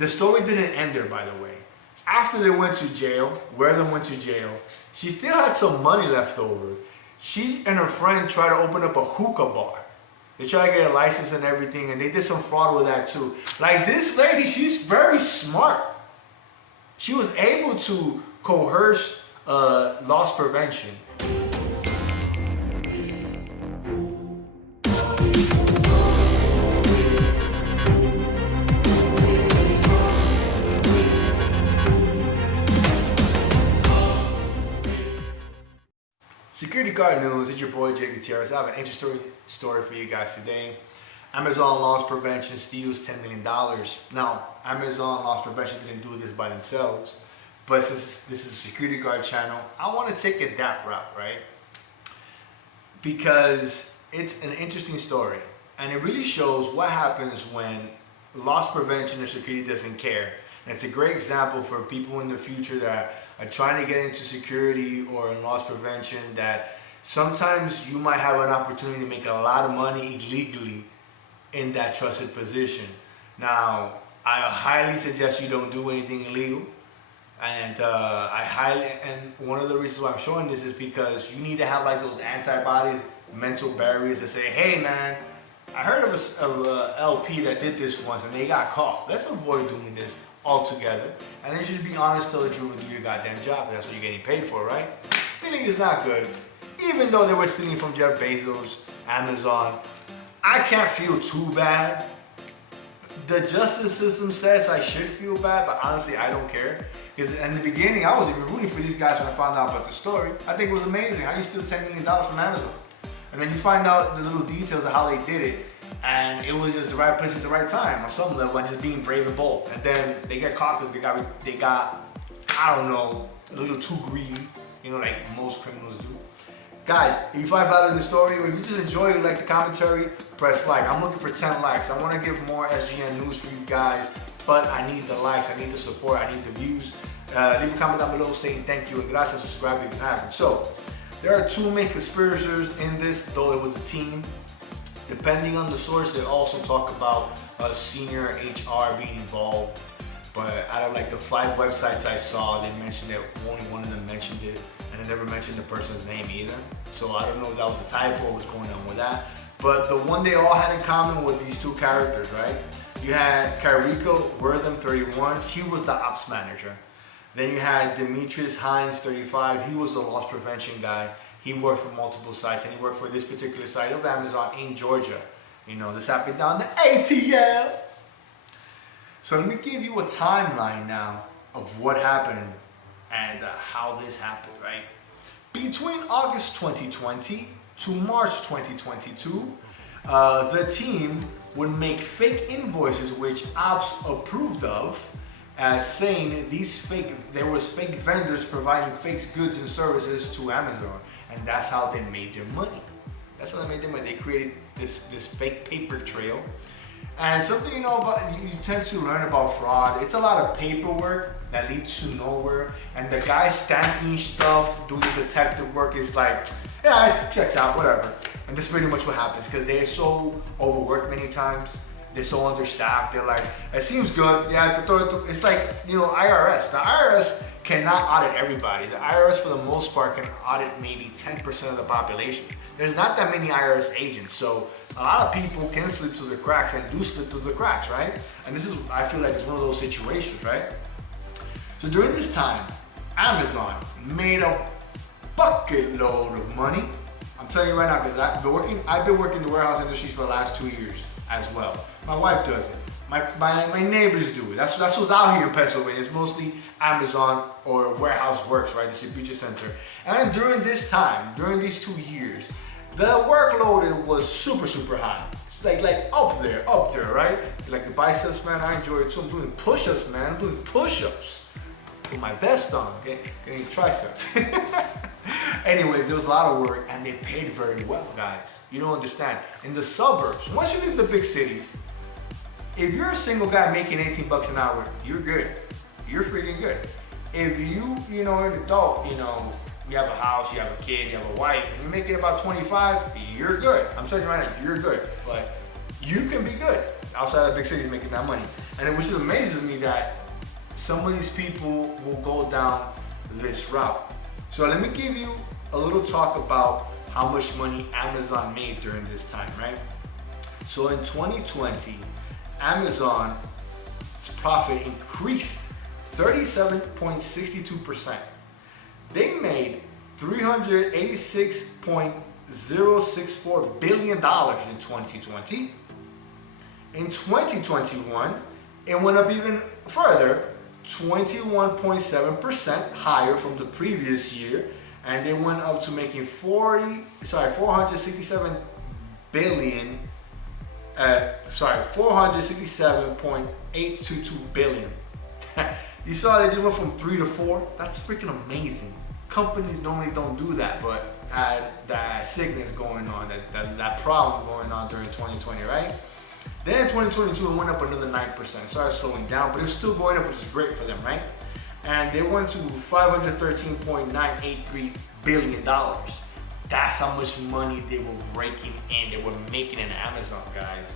The story didn't end there, by the way. After they went to jail, Wortham went to jail, she still had some money left over. She and her friend tried to open up a hookah bar. They tried to get a license and everything, and they did some fraud with that too. Like, this lady, she's very smart. She was able to coerce loss prevention. Security guard news, it's your boy Jay Gutierrez. I have an interesting story for you guys today. Amazon Loss Prevention steals $10 million. Now, Amazon Loss Prevention didn't do this by themselves, but since this is a security guard channel, I want to take it that route, right? Because it's an interesting story, and it really shows what happens when loss prevention or security doesn't care. And it's a great example for people in the future that are trying to get into security or in loss prevention, that sometimes you might have an opportunity to make a lot of money illegally in that trusted position. Now, I highly suggest you don't do anything illegal. And and one of the reasons why I'm showing this is because you need to have like those antibodies, mental barriers that say, hey man, I heard of a LP that did this once and they got caught. Let's avoid doing this altogether. And then you should be honest, tell the truth, and do your goddamn job. That's what you're getting paid for, right? Stealing is not good. Even though they were stealing from Jeff Bezos, Amazon, I can't feel too bad. The justice system says I should feel bad, but honestly, I don't care. Because in the beginning, I was even rooting for these guys when I found out about the story. I think it was amazing. How you steal $10 million from Amazon? And then you find out the little details of how they did it, and it was just the right place at the right time on some level, and just being brave and bold. And then they get caught because they got, I don't know, a little too greedy, you know, like most criminals do. Guys, if you find value in the story, or if you just enjoy it, like the commentary, press like. I'm looking for 10 likes. I want to give more SGN news for you guys, but I need the likes, I need the support, I need the views. Leave a comment down below saying thank you and gracias, subscribe if you haven't. So, there are two main conspirators in this, though it was a team. Depending on the source, they also talk about a senior HR being involved. But out of like the 5 websites I saw, they mentioned that only one of them mentioned it, and they never mentioned the person's name either. So I don't know if that was a typo or what's going on with that. But the one they all had in common with these two characters, right? You had Carico Wortham, 31. He was the ops manager. Then you had Demetrius Hines, 35. He was the loss prevention guy. He worked for multiple sites, and he worked for this particular site of Amazon in Georgia. You know, this happened down the ATL. So let me give you a timeline now of what happened and how this happened, right? Between August 2020 to March 2022, the team would make fake invoices which ops approved of, as saying there was fake vendors providing fake goods and services to Amazon, and that's how they made their money. That's how they made their money. They created this fake paper trail. And something you know about, you tend to learn about fraud, it's a lot of paperwork that leads to nowhere, and the guy stamping stuff, doing the detective work is like, yeah, it checks out, whatever. And this is pretty much what happens, because they're so overworked many times. They're so understaffed. They're like, it seems good. Yeah, it's like, you know, IRS. The IRS cannot audit everybody. The IRS, for the most part, can audit maybe 10% of the population. There's not that many IRS agents, so a lot of people can slip through the cracks and do slip through the cracks, right? And this is, I feel like it's one of those situations, right? So during this time, Amazon made a bucket load of money. I'm telling you right now, because I've been working in the warehouse industry for the last 2 years as well. My wife does it. My neighbors do it. That's what's out here in Pennsylvania. It's mostly Amazon or Warehouse Works, right? Distribution center. And during this time, during these 2 years, the workload was super high. Like up there, right? Like the biceps, man, I enjoy it too. I'm doing push-ups, man. I'm doing push-ups with my vest on, okay? Getting triceps. Anyways, there was a lot of work and they paid very well, guys. You don't understand. In the suburbs, once you leave the big cities, if you're a single guy making 18 bucks an hour, you're good. You're freaking good. If you know, an adult, you know, you have a house, you have a kid, you have a wife, and you're making about 25, you're good. I'm telling you right now, you're good. But you can be good outside of big cities making that money. And which amazes me that some of these people will go down this route. So let me give you a little talk about how much money Amazon made during this time, right? So in 2020, Amazon's profit increased 37.62%. They made $386.064 billion in 2020. In 2021, it went up even further, 21.7% higher from the previous year, and they went up to making 467 billion. 467.822 billion. You saw they just went from 3 to 4. That's freaking amazing. Companies normally don't do that, but had that sickness going on, that problem going on during 2020, right? Then in 2022, it went up another 9%. It started slowing down, but it was still going up, which is great for them, right? And they went to $513.983 billion. That's how much money they were raking in, they were making in Amazon, guys.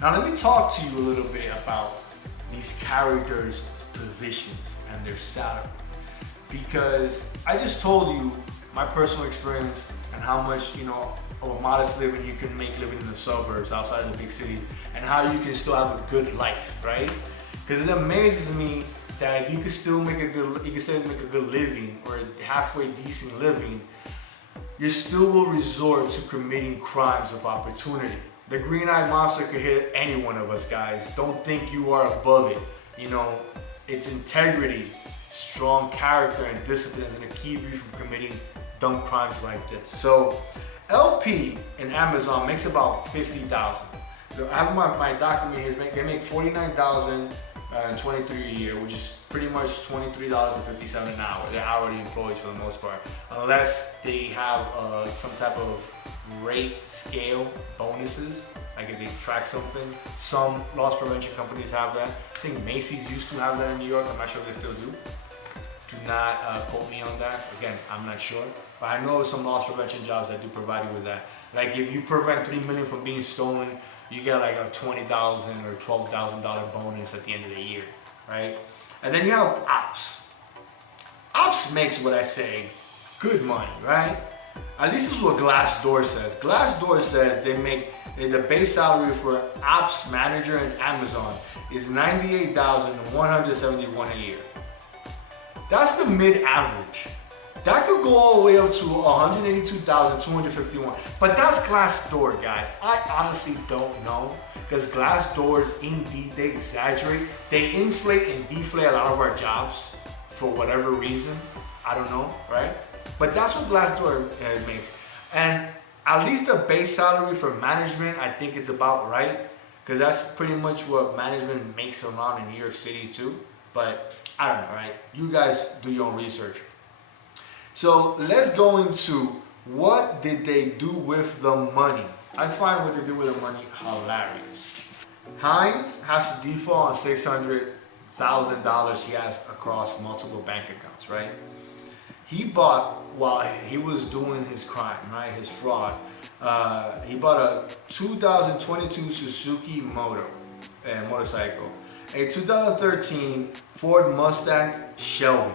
Now let me talk to you a little bit about these characters' positions and their salary. Because I just told you my personal experience and how much, of a modest living you can make living in the suburbs outside of the big cities, and how you can still have a good life, right? Because it amazes me that you can still make a good living or a halfway decent living, you still will resort to committing crimes of opportunity. The green-eyed monster could hit any one of us, guys. Don't think you are above it. It's integrity, strong character, and discipline is going to keep you from committing dumb crimes like this. So LP in Amazon makes about $50,000. So I have my document here. They make $49,023 a year, which is pretty much $23.57 an hour. They're hourly employees for the most part, unless they have some type of rate scale bonuses, like if they track something. Some loss prevention companies have that. I think Macy's used to have that in New York. I'm not sure if they still do. Do not quote me on that. Again, I'm not sure. But I know some loss prevention jobs that do provide you with that. Like if you prevent $3 million from being stolen, you get like a $20,000 or $12,000 bonus at the end of the year, right? And then you have ops. Ops makes what I say good money, right? At least this is what Glassdoor says. Glassdoor says the base salary for ops manager in Amazon is $98,171 a year. That's the mid-average. That could go all the way up to $182,251. But that's Glassdoor, guys. I honestly don't know, because Glassdoors, indeed, they exaggerate. They inflate and deflate a lot of our jobs for whatever reason. I don't know, right? But that's what Glassdoor makes. And at least the base salary for management, I think it's about right, because that's pretty much what management makes around in New York City too. But I don't know, right? You guys do your own research. So let's go into what did they do with the money. I find what they did with the money hilarious. Hines has to default on $600,000 he has across multiple bank accounts, right? He bought, while he was doing his crime, right, his fraud, he bought a 2022 Suzuki motorcycle, a 2013 Ford Mustang Shelby.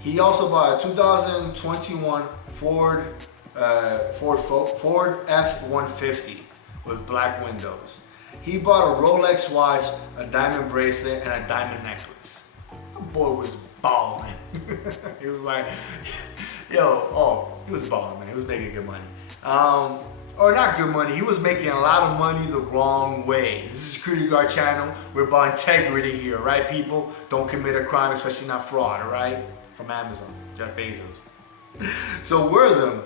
He also bought a 2021 Ford F-150 with black windows. He bought a Rolex watch, a diamond bracelet, and a diamond necklace. That boy was balling. He was like, he was balling, man. He was making good money. Or not good money, he was making a lot of money the wrong way. This is Security Guard channel. We're about integrity here, right, people? Don't commit a crime, especially not fraud, all right? From Amazon, Jeff Bezos. So Wortham,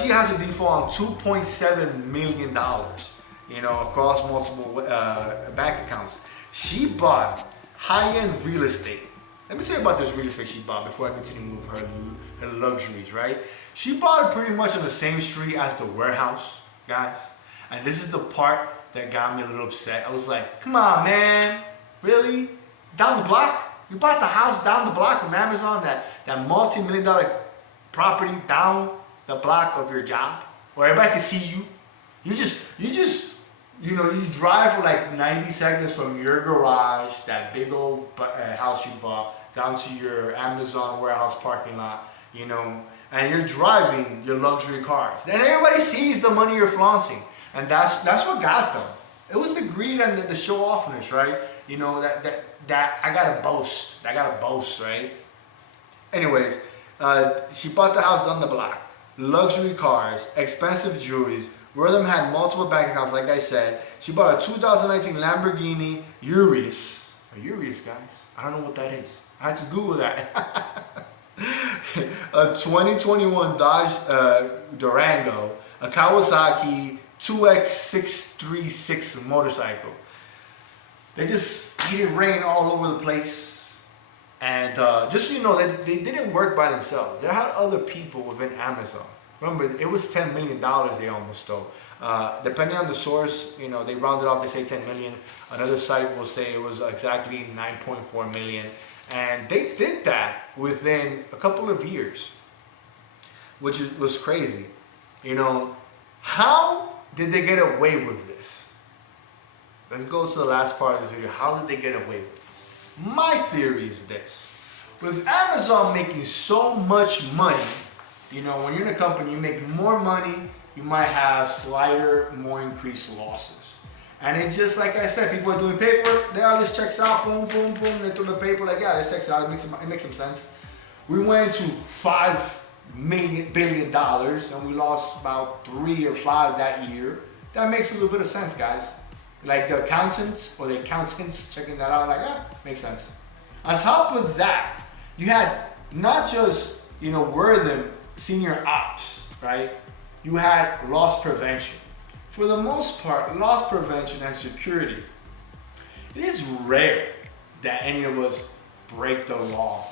she has a default on $2.7 million, across multiple bank accounts. She bought high-end real estate. Let me tell you about this real estate she bought before I continue with her luxuries, right? She bought it pretty much on the same street as the warehouse, guys. And this is the part that got me a little upset. I was like, come on, man. Really? Down the block? You bought the house down the block from Amazon, that multi-million-dollar property down the block of your job, where everybody can see you. You just You know, you drive for like 90 seconds from your garage, that big old house you bought, down to your Amazon warehouse parking lot, you know, and you're driving your luxury cars. Then everybody sees the money you're flaunting. And that's what got them. It was the greed and the show offness, right? You know, that I gotta boast, right? Anyways, she bought the house down the block, luxury cars, expensive jewelry. One of them had multiple bank accounts, like I said. She bought a 2019 Lamborghini Urus. A Urus, guys. I don't know what that is. I had to Google that. A 2021 Dodge Durango, a Kawasaki 2X636 motorcycle. They just needed rain all over the place. And just so you know, they didn't work by themselves. They had other people within Amazon. Remember, it was $10 million they almost stole. Depending on the source, you know, they rounded off, they say 10 million. Another site will say it was exactly 9.4 million. And they did that within a couple of years, which was crazy. You know, how did they get away with this? Let's go to the last part of this video. How did they get away with this? My theory is this. With Amazon making so much money, you know, when you're in a company, you make more money, you might have slighter, more increased losses. And it's just like I said, people are doing paperwork, this checks out, boom, boom, boom, they throw the paper, like, yeah, this checks out, it makes some sense. We went to $5 billion and we lost about 3 or 5 that year. That makes a little bit of sense, guys. Like the accountants checking that out, like, yeah, makes sense. On top of that, you had not just, you know, Wortham Senior Ops, right? You had loss prevention. For the most part, loss prevention and security, it is rare that any of us break the law,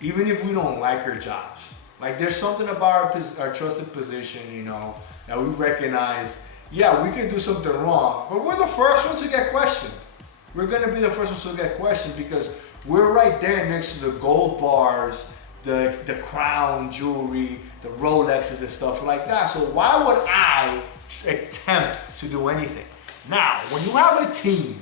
even if we don't like our jobs. Like there's something about our trusted position, you know, that we recognize, yeah, we could do something wrong, but we're the first ones to get questioned. We're gonna be the first ones to get questioned because we're right there next to the gold bars, the crown jewelry, the Rolexes and stuff like that. So why would I attempt to do anything? Now, when you have a team,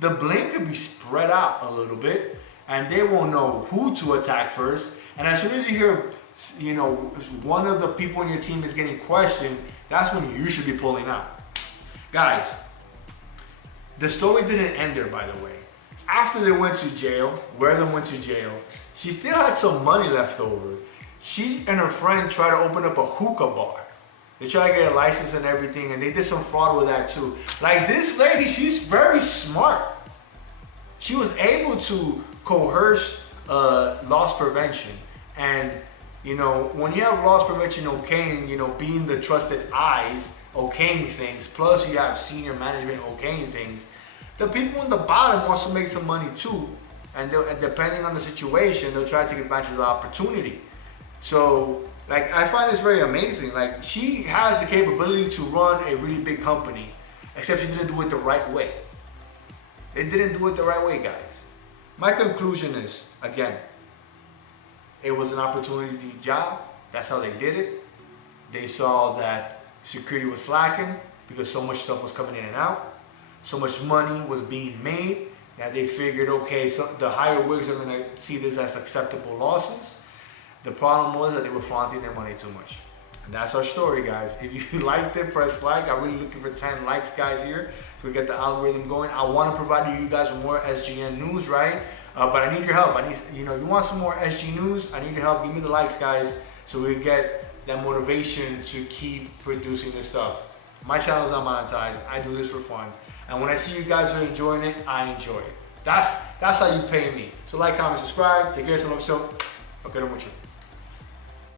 the blame could be spread out a little bit and they won't know who to attack first. And as soon as you hear, you know, one of the people on your team is getting questioned, that's when you should be pulling out. Guys, the story didn't end there, by the way. After they went to jail, Wortham went to jail, she still had some money left over. She and her friend tried to open up a hookah bar. They tried to get a license and everything, and they did some fraud with that too. Like this lady, she's very smart. She was able to coerce loss prevention. And, you know, when you have loss prevention okaying, you know, being the trusted eyes, okaying things, plus you have senior management okaying things, the people in the bottom also make some money too. And depending on the situation, they'll try to take advantage of the opportunity. So, like, I find this very amazing. Like, she has the capability to run a really big company, except she didn't do it the right way. They didn't do it the right way, guys. My conclusion is, again, it was an opportunity job. That's how they did it. They saw that security was slacking because so much stuff was coming in and out. So much money was being made that they figured, okay, so the higher wigs are gonna see this as acceptable losses. The problem was that they were flaunting their money too much. And that's our story, guys. If you liked it, press like. I'm really looking for 10 likes, guys, here so we get the algorithm going. I want to provide you guys with more SGN news, right? But I need your help. I need, you know, you want some more SG news? I need your help. Give me the likes, guys, so we get that motivation to keep producing this stuff. My channel is not monetized. I do this for fun. And when I see you guys are enjoying it, I enjoy it. That's how you pay me. So like, comment, subscribe. Take care of yourself. Okay, mucho.